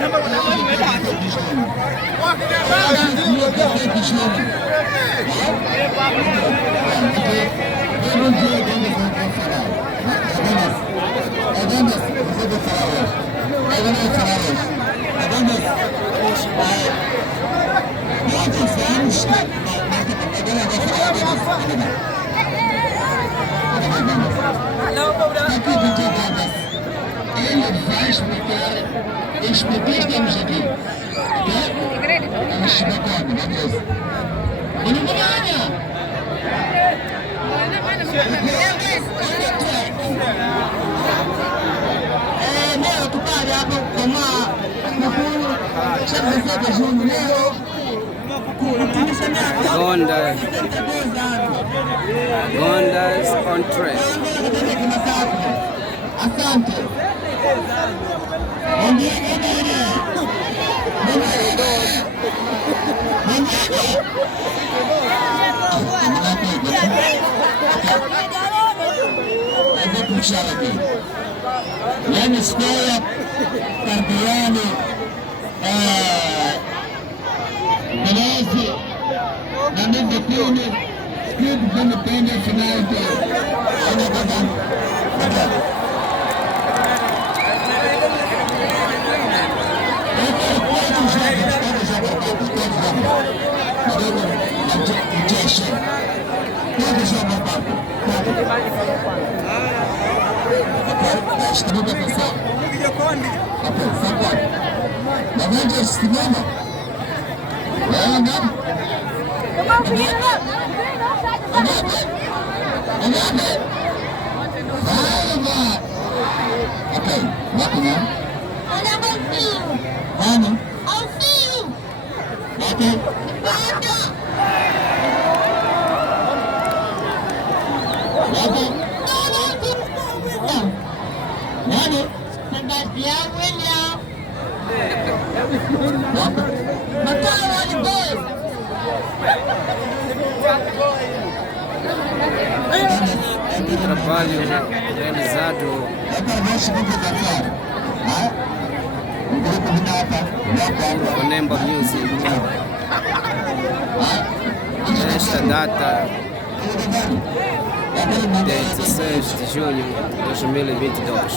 Ele vai explicar estamos aqui. Vamos explicar, meu Deus. Ele não ganha. Leo tukari hapo kama mkuu chama za Juni leo Gondas on track. Asante. Yani square Carpiani Belezi na Mende Pini Squid Independent Finality Trabalho realizado com Nemba Music nesta data de 16 de junho de 2022.